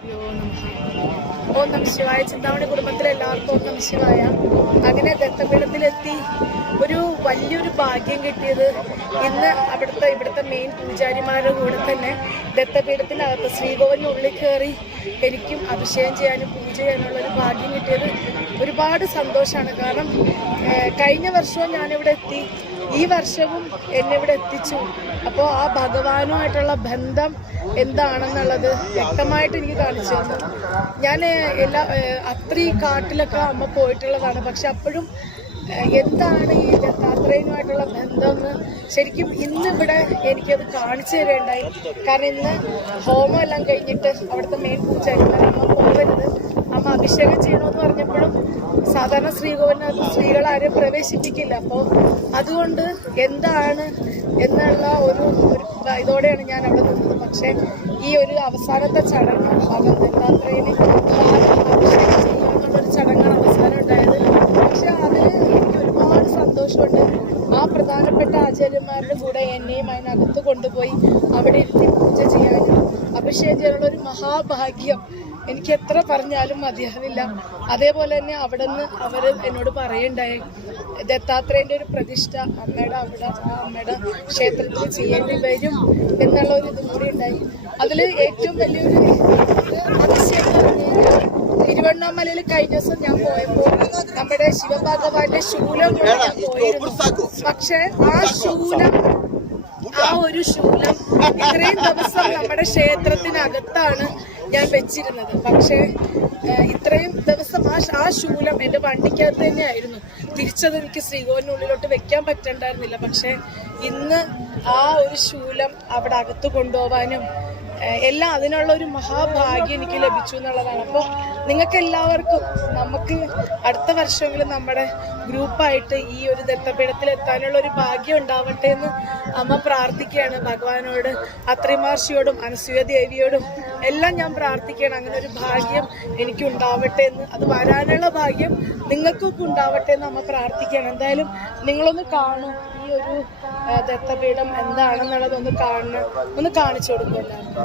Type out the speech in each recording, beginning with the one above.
ഓം നമ ശിവായ. ചിന്താമണി കുടുംബത്തിലെ എല്ലാവർക്കും ഓം നമ ശിവായ. അങ്ങനെ ദത്തപീഠത്തിലെത്തി ഒരു വലിയൊരു ഭാഗ്യം കിട്ടിയത് ഇന്ന് ഇവിടുത്തെ മെയിൻ പൂജാരിമാരുടെ കൂടെ തന്നെ ദത്തപീഠത്തിനകത്ത് ശ്രീകോവിലിനുള്ളിൽ കയറി എനിക്കും അഭിഷേകം ചെയ്യാനും പൂജ ചെയ്യാനുള്ളൊരു ഭാഗ്യം കിട്ടിയത് ഒരുപാട് സന്തോഷമാണ്. കാരണം കഴിഞ്ഞ വർഷവും ഞാനിവിടെ എത്തി, ഈ വർഷവും എന്നെ ഇവിടെ എത്തിച്ചു. അപ്പോൾ ആ ഭഗവാനുമായിട്ടുള്ള ബന്ധം എന്താണെന്നുള്ളത് വ്യക്തമായിട്ട് എനിക്ക് കാണിച്ചു തന്നു. ഞാൻ അത്രയും കാട്ടിലൊക്കെ അമ്മ പോയിട്ടുള്ളതാണ്, പക്ഷെ അപ്പോഴും എന്താണ് ഈ ദത്താത്രേയനുമായിട്ടുള്ള ബന്ധമെന്ന് ശരിക്കും ഇന്നിവിടെ എനിക്കത് കാണിച്ചു തരേണ്ടായി. കാരണം ഇന്ന് ഹോമം എല്ലാം കഴിഞ്ഞിട്ട് അവിടുത്തെ മെയിൻ പൂജാരിമാർ അമ്മ പോകരുത്, അമ്മ അഭിഷേകം ചെയ്യണമെന്ന് പറഞ്ഞപ്പോഴും സാധാരണ ശ്രീകോവിലിനകത്ത് സ്ത്രീകളാരും പ്രവേശിപ്പിക്കില്ല. അപ്പോൾ അതുകൊണ്ട് എന്താണ് എന്നുള്ള ഒരു ഇതോടെയാണ് ഞാൻ അവിടെ നിന്നത്. പക്ഷേ ഈ ഒരു അവസാനത്തെ ചടങ്ങ് ദത്താത്രേയന് അഭിഷേകം ചെയ്യാനുള്ളൊരു ചടങ്ങാണ് അവസാനം ഉണ്ടായത്. പക്ഷെ അതിൽ എനിക്ക് ഒരുപാട് സന്തോഷമുണ്ട്. ആ പ്രധാനപ്പെട്ട ആചാര്യന്മാരുടെ കൂടെ എന്നെയും അതിനകത്ത് കൊണ്ടുപോയി അവിടെ ഇരുത്തി പൂജ ചെയ്യാനും അഭിഷേകം ചെയ്യാനുള്ള ഒരു മഹാഭാഗ്യം എനിക്ക് എത്ര പറഞ്ഞാലും മതിയാവില്ല. അതേപോലെ തന്നെ അവിടെ നിന്ന് അവർ എന്നോട് പറയുണ്ടായി, ദത്താത്രേയൻ്റെ ഒരു പ്രതിഷ്ഠ അമ്മയുടെ ക്ഷേത്രത്തിൽ ചെയ്യേണ്ടി വരും എന്നുള്ള ഒരു ഇതും കൂടി ഉണ്ടായി. അതിൽ ഏറ്റവും വലിയൊരു അതിശയം എന്ന് പറഞ്ഞു കഴിഞ്ഞാൽ തിരുവണ്ണാമലയിൽ കഴിഞ്ഞ ദിവസം ഞാൻ പോയപ്പോൾ നമ്മുടെ ശിവഭഗവാന്റെ ശൂലം കൊണ്ട് ഞാൻ പോയിരുന്നു. പക്ഷെ ആ ഒരു ശൂലം ഇത്രയും ദിവസം നമ്മുടെ ക്ഷേത്രത്തിനകത്താണ് ഞാൻ വെച്ചിരുന്നത്. പക്ഷേ ഇത്രയും ദിവസം ആ ശൂലം എൻ്റെ വണ്ടിക്കകത്ത് തന്നെയായിരുന്നു. തിരിച്ചത് എനിക്ക് ശ്രീകോവിലിനുള്ളിലോട്ട് വെക്കാൻ പറ്റണ്ടായിരുന്നില്ല. പക്ഷേ ഇന്ന് ആ ഒരു ശൂലം അവിടെ അകത്ത് കൊണ്ടുപോകാനും എല്ലാം അതിനുള്ള ഒരു മഹാഭാഗ്യം എനിക്ക് ലഭിച്ചു എന്നുള്ളതാണ്. അപ്പോൾ നിങ്ങൾക്ക് എല്ലാവർക്കും നമുക്ക് അടുത്ത വർഷമെങ്കിലും നമ്മുടെ ഗ്രൂപ്പായിട്ട് ഈ ഒരു ദത്തപീഠത്തിലെത്താനുള്ള ഒരു ഭാഗ്യം ഉണ്ടാവട്ടെ എന്ന് അമ്മ പ്രാർത്ഥിക്കുകയാണ് ഭഗവാനോട്. അത്രി മഹർഷിയോടും അനസൂയ ദേവിയോടും എല്ലാം ഞാൻ പ്രാർത്ഥിക്കുകയാണ് അങ്ങനെ ഒരു ഭാഗ്യം എനിക്ക് ഉണ്ടാവട്ടെ എന്ന്. അത് വരാനുള്ള ഭാഗ്യം നിങ്ങൾക്കൊക്കെ ഉണ്ടാവട്ടെ എന്ന് അമ്മ പ്രാർത്ഥിക്കുകയാണ്. എന്തായാലും നിങ്ങളൊന്ന് കാണൂ, ഈ ഒരു ദത്തപീഠം എന്താണെന്നുള്ളത് ഒന്ന് കാണിച്ചു കൊടുക്കും എല്ലാവർക്കും.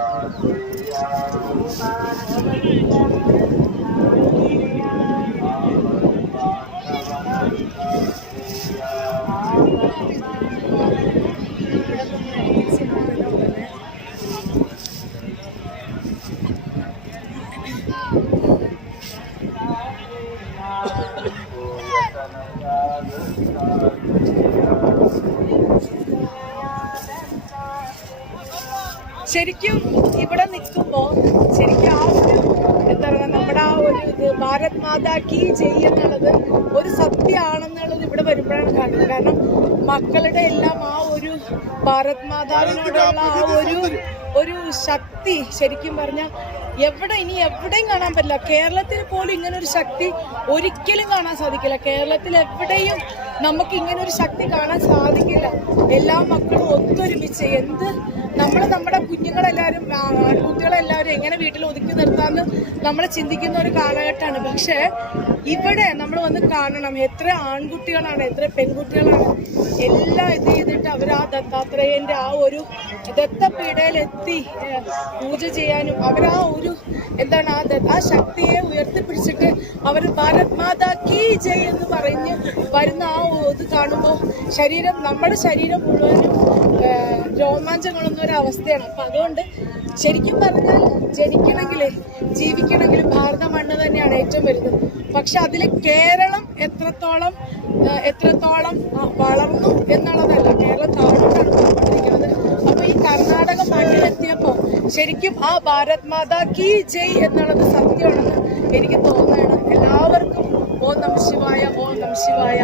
ശരിക്കും ഇവിടെ നിൽക്കുമ്പോൾ ശരിക്കും ആ ഒരു എന്താ പറയുക നമ്മുടെ ആ ഒരു ഇത് ഭാരത് മാതാ കീ ചെയ്യുന്നുള്ളത് ഒരു സത്യമാണെന്നുള്ളത് ഇവിടെ വരുമ്പോഴാണ് കാണുന്നത്. കാരണം മക്കളുടെ എല്ലാം ആ ഒരു ഭാരത് മാതാവിനോടുള്ള ആ ഒരു ശക്തി ശരിക്കും പറഞ്ഞാൽ എവിടെയും കാണാൻ പറ്റില്ല. കേരളത്തിൽ പോലും ഇങ്ങനെ ഒരു ശക്തി ഒരിക്കലും കാണാൻ സാധിക്കില്ല. കേരളത്തിൽ എവിടെയും നമുക്ക് ഇങ്ങനെ ഒരു ശക്തി കാണാൻ സാധിക്കില്ല. എല്ലാ മക്കളും ഒത്തൊരുമിച്ച് നമ്മുടെ കുഞ്ഞുങ്ങളെല്ലാവരും ആൺകുട്ടികളെല്ലാവരും എങ്ങനെ വീട്ടിൽ ഒതുക്കി നിർത്താമെന്ന് നമ്മൾ ചിന്തിക്കുന്ന ഒരു കാലഘട്ടമാണ്. പക്ഷേ ഇവിടെ നമ്മൾ വന്ന് കാണണം, എത്ര ആൺകുട്ടികളാണ്, എത്ര പെൺകുട്ടികളാണ് എല്ലാം ഇത് ചെയ്തിട്ട് അവർ ആ ദത്താത്രേയന്റെ ആ ഒരു ദത്തപീഠയിലെത്തി പൂജ ചെയ്യാനും അവർ ആ ഒരു എന്താണ് ആ ശക്തിയെ ഉയർത്തിപ്പിടിച്ചിട്ട് അവർ ഭാരത് മാതാ കീ ജയ് എന്ന് പറഞ്ഞ് വരുന്ന ആ ഇത് കാണുമ്പോൾ നമ്മുടെ ശരീരം മുഴുവനും രോമാഞ്ചം കൊള്ളുന്ന ഒരു അവസ്ഥയാണ്. അപ്പം അതുകൊണ്ട് ശരിക്കും പറഞ്ഞാൽ ജനിക്കണമെങ്കിൽ ജീവിക്കണമെങ്കിൽ ഭാരത മണ്ണ് തന്നെയാണ് ഏറ്റവും വലുത്. പക്ഷെ അതിൽ കേരളം എത്രത്തോളം വളർന്നു എന്നുള്ളതല്ല, കേരളം താഴോട്ടാണ് പോയിക്കൊണ്ടിരിക്കുന്നത്. അപ്പൊ ഈ കർണാടക മണ്ണിലെത്തിയപ്പോൾ ശരിക്കും ആ ഭാരത് മാതാ കീ ജയ് എന്നുള്ളത് സത്യമാണെന്ന് എനിക്ക് തോന്നുകയാണ്. എല്ലാവർക്കും ഓം നമ ശിവായ, ഓം നമ ശിവായ.